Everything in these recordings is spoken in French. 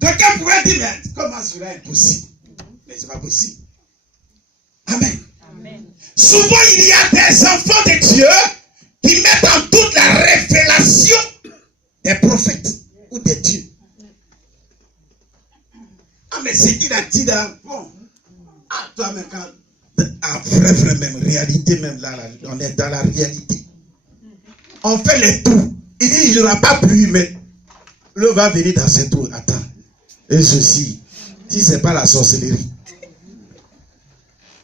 Quelqu'un pourrait dire, mais comment cela est possible? Mais ce n'est pas possible. Amen. Amen. Souvent, il y a des enfants de Dieu qui mettent en doute la révélation des prophètes ou des dieux. Ah, mais c'est qu'il a dit là, bon, ah, toi, mais quand, ah, vrai, même, réalité, même là, on est dans la réalité. On fait les trous. Il dit, il n'y aura pas pluie, mais l'eau va venir dans ces trous. Attends. Et ceci, si ce n'est pas la sorcellerie.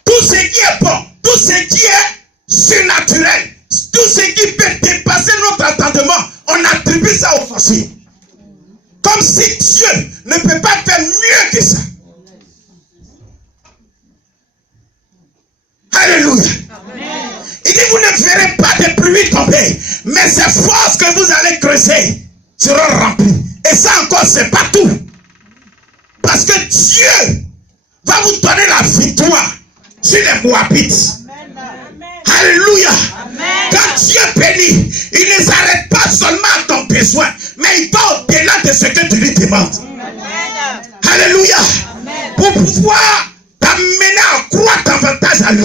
Tout ce qui est bon, tout ce qui est surnaturel, tout ce qui peut dépasser notre entendement, on attribue ça aux sorciers. Comme si Dieu ne peut pas faire mieux que ça. Alléluia. Amen. Il dit, vous ne verrez pas de pluie tomber, mais ces forces que vous allez creuser seront remplies. Et ça encore, c'est pas tout. Parce que Dieu va vous donner la victoire sur les Moabites. Amen. Alléluia. Amen. Quand Dieu bénit, il ne s'arrête pas seulement à ton besoin, mais il va au-delà de ce que tu lui demandes. Amen. Alléluia. Amen. Pour pouvoir t'amener à croire davantage à lui,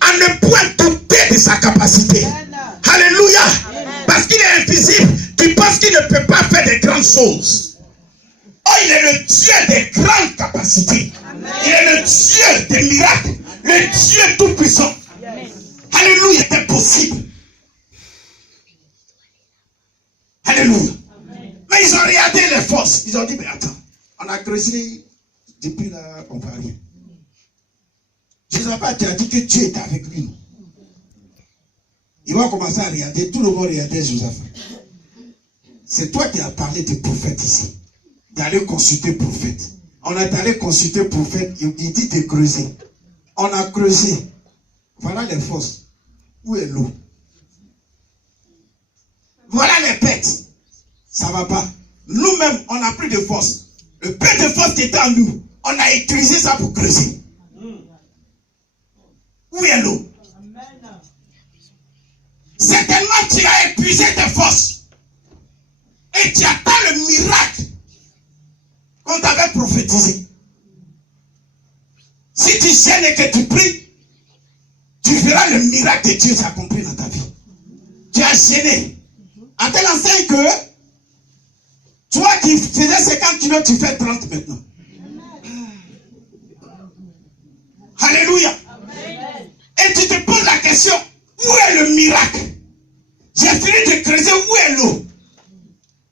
à ne point douter de sa capacité. Amen. Alléluia. Amen. Parce qu'il est invisible, tu penses qu'il ne peut pas faire de grandes choses. Oh, il est le Dieu des grandes capacités. Amen. Il est le Dieu des miracles. Amen. Le Dieu tout-puissant. Alléluia, c'est possible. Alléluia. Amen. Mais ils ont regardé les forces. Ils ont dit, mais attends, on a creusé depuis là, on ne va rien. Jézabel a dit que Dieu est avec lui. Ils vont commencer à regarder, tout le monde regardait Josaphat. C'est toi qui as parlé de prophète ici. D'aller consulter prophète. On est allé consulter prophète, il dit de creuser. On a creusé. Voilà les forces. Où est l'eau? Voilà les bêtes. Ça ne va pas. Nous-mêmes, on n'a plus de force. Le peu de force qui était en nous, on a utilisé ça pour creuser. Où est l'eau? Certainement, tu as épuisé tes forces. Et tu attends le miracle qu'on t'avait prophétisé. Si tu gênes et que tu pries, tu verras le miracle de Dieu s'accomplir dans ta vie. Tu as gêné. À tel enseigne que toi qui faisais 50 kilos, tu fais 30 maintenant. Alléluia. Amen. Et tu te poses la question, où est le miracle? J'ai fini de creuser, où est l'eau?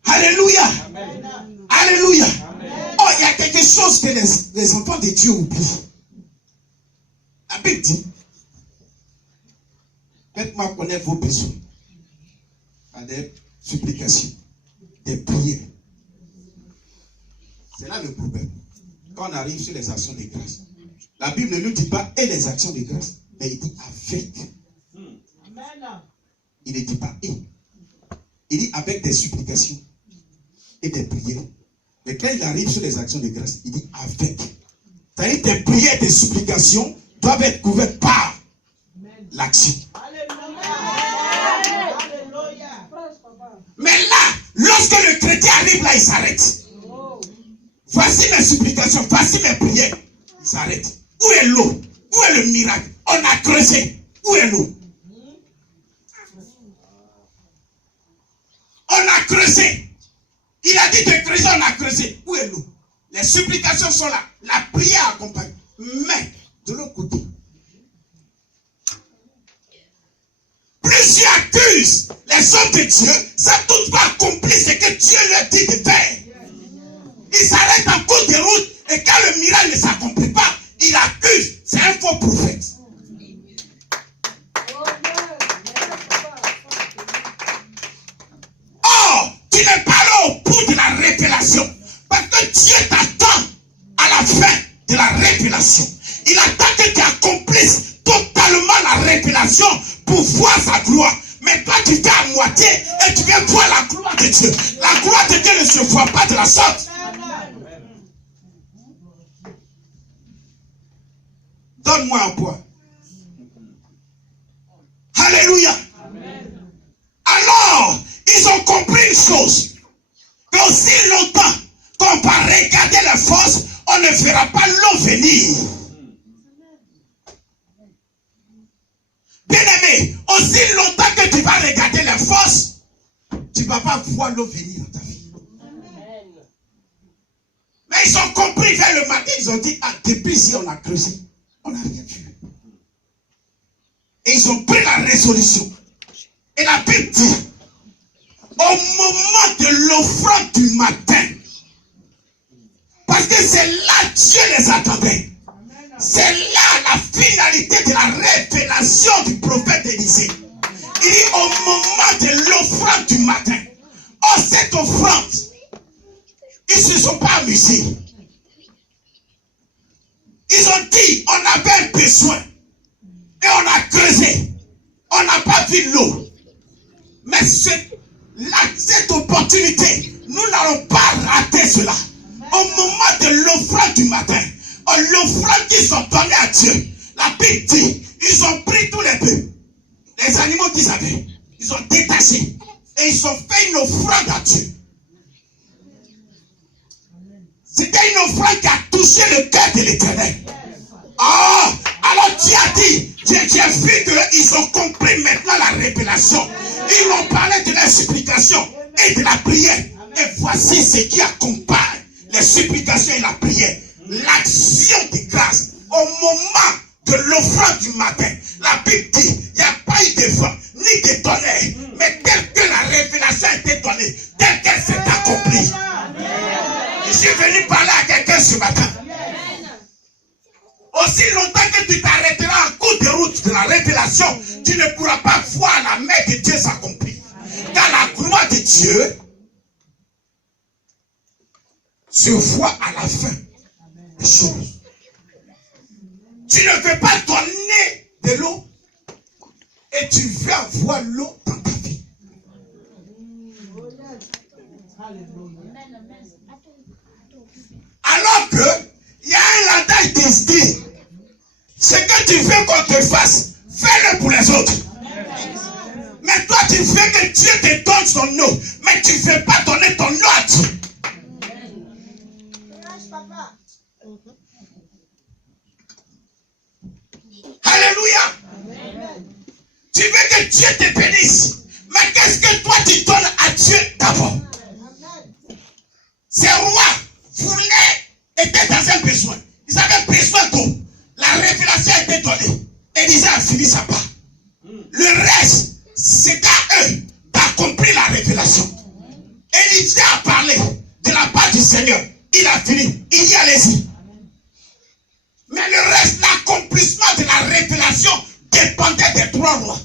Alléluia. Amen. Alléluia. Amen. Oh, il y a quelque chose que les enfants de Dieu oublient. La Bible dit, faites-moi connaître vos besoins. À des supplications, des prières. C'est là le problème. Quand on arrive sur les actions de grâce, la Bible ne nous dit pas et les actions de grâce, mais il dit avec. Il ne dit pas et. Il dit avec des supplications et des prières. Mais quand il arrive sur les actions de grâce, il dit avec. C'est-à-dire tes prières et tes supplications doivent être couvertes par l'action. Mais là, lorsque le chrétien arrive là, il s'arrête. Voici mes supplications, voici mes prières. Il s'arrête. Où est l'eau? Où est le miracle? On a creusé. Où est l'eau? On a creusé. Il a dit de creuser, on a creusé. Où est l'eau? Les supplications sont là. La prière accompagne. Mais, de l'autre côté, plusieurs accusent les hommes de Dieu sans toutefois accomplir ce que Dieu leur dit de faire. Ils s'arrêtent en cours de route et quand le miracle ne s'accomplit pas, il accuse. C'est un faux prophète. Or, tu n'es pas là au bout de la révélation. Parce que Dieu t'attend à la fin de la révélation. Il attend que tu accomplisses totalement la révélation pour voir sa gloire. Mais toi, tu fais à moitié et tu viens voir la gloire de Dieu. La gloire de Dieu ne se voit pas de la sorte. Donne-moi un point. Alléluia. Amen. Alors, ils ont compris une chose. Que aussi longtemps qu'on va force, on ne verra pas l'eau venir. Bien aimé, aussi longtemps que tu vas regarder les forces, tu ne vas pas voir l'eau venir dans ta vie. Mais ils ont compris vers le matin, ils ont dit, ah, depuis ici on a creusé, on n'a rien vu. Et ils ont pris la résolution. Et la Bible dit, au moment de l'offrande du matin, parce que c'est là Dieu les attendait. C'est là la finalité de la révélation du prophète Élisée. Il dit au moment de l'offrande du matin. Oh, cette offrande, ils ne se sont pas amusés. Ils ont dit, on avait un besoin. Et on a creusé. On n'a pas vu l'eau. Mais cette opportunité, nous n'allons pas rater cela. Au moment de l'offrande du matin, l'offrande qu'ils ont donnée à Dieu, la Bible dit, ils ont pris tous les bœufs, les animaux qu'ils avaient, ils ont détaché et ils ont fait une offrande à Dieu. C'était une offrande qui a touché le cœur de l'Éternel. Oh, alors Dieu a dit, j'ai vu qu'ils ont compris maintenant la révélation. Ils m'ont parlé de la supplication et de la prière. Et voici ce qui accompagne les supplications et la prière. L'action de grâce au moment de l'offrande du matin. La Bible dit, il n'y a pas eu de vent, ni de tonnerre. Mais tel que la révélation a été donnée, tel qu'elle s'est accomplie. Je suis venu parler à quelqu'un ce matin. Aussi longtemps que tu t'arrêteras en cours de route de la révélation, tu ne pourras pas voir la main de Dieu s'accomplir. Car la gloire de Dieu se voit à la fin des choses. Tu ne veux pas donner de l'eau et tu veux avoir l'eau dans ta vie. Alors que il y a un langage qui se dit, ce que tu veux qu'on te fasse, fais-le pour les autres. Mais toi, tu veux que Dieu te donne son eau, mais tu ne veux pas donner ton eau à Dieu. Alléluia. Tu veux que Dieu te bénisse, mais qu'est-ce que toi tu donnes à Dieu d'abord? Ces rois étaient dans un besoin. Ils avaient besoin d'eau. La révélation a été donnée. Élisée a fini sa part. Le reste, c'est à eux d'accomplir la révélation. Élisée a parlé de la part du Seigneur. Il a fini. Il y allez-y. Mais le reste, l'accomplissement de la révélation dépendait des trois rois.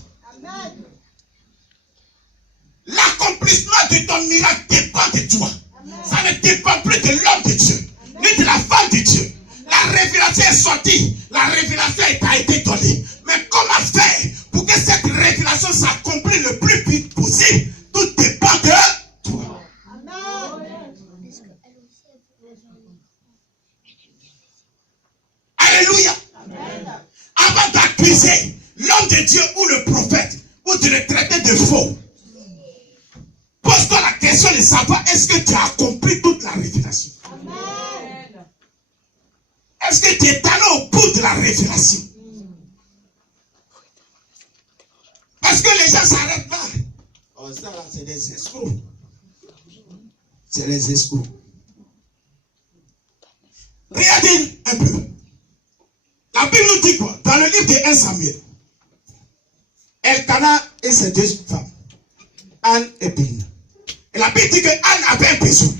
L'accomplissement de ton miracle dépend de toi. Ça ne dépend plus de l'homme de Dieu, ni de la femme de Dieu. La révélation est sortie. La révélation a été donnée. Mais comment faire pour que cette révélation s'accomplisse le plus vite possible? Tout dépend de toi. Alléluia. Avant d'accuser l'homme de Dieu ou le prophète, ou de le traiter de faux, pose-toi la question de savoir, est-ce que tu as accompli toute la révélation? Est-ce que tu es allé au bout de la révélation? Parce que les gens s'arrêtent là. Oh, ça là, c'est des escrocs. C'est des escrocs. Regardez un peu. La Bible nous dit quoi? Dans le livre de 1 Samuel, Elkanah et ses deux femmes, Anne et Pénina. Et la Bible dit que Anne avait un besoin.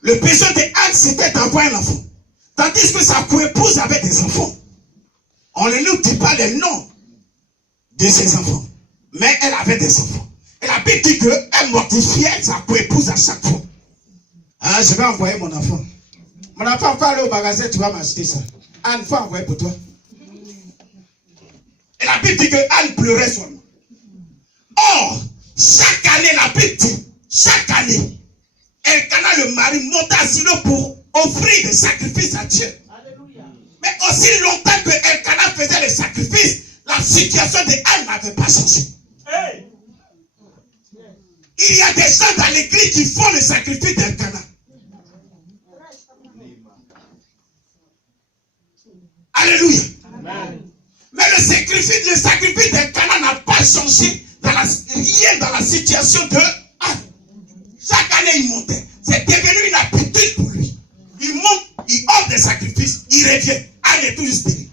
Le besoin de Anne, c'était d'avoir un enfant. Tandis que sa co-épouse avait des enfants. On ne nous dit pas les noms de ses enfants. Mais elle avait des enfants. Et la Bible dit qu'elle mortifiait sa co-épouse à chaque fois. Ah, je vais envoyer mon enfant. Mon enfant, va aller au magasin, tu vas m'acheter ça. Anne, il faut envoyer pour toi. Et la Bible dit que Anne pleurait son nom. Or, chaque année, la Bible dit, chaque année, Elkanah, le mari, montait à Silo pour offrir des sacrifices à Dieu. Alléluia. Mais aussi longtemps que Elkanah faisait les sacrifices, la situation de Anne n'avait pas changé. Hey. Il y a des gens dans l'église qui font le sacrifice d'Elkanah. Alléluia. Amen. Mais le sacrifice d'Elkana n'a pas changé rien dans la situation de Anne. Chaque année, il montait. C'est devenu une habitude pour lui. Il monte, il offre des sacrifices, il revient. Anne est toujours stérile.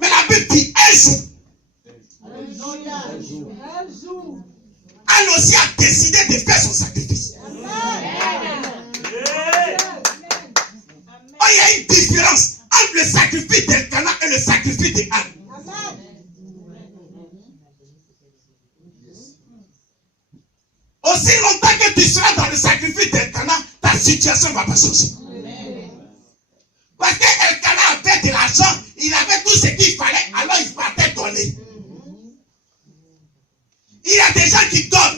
Mais la Bible dit un jour. Anne aussi a décidé de faire son sacrifice. Oh, il y a une différence entre le sacrifice d'Elkana et le sacrifice d'Anne. Aussi longtemps que tu seras dans le sacrifice d'Elkana, ta situation ne va pas changer. Parce qu'Elkana avait de l'argent, il avait tout ce qu'il fallait, alors il partait donner. Il y a des gens qui donnent,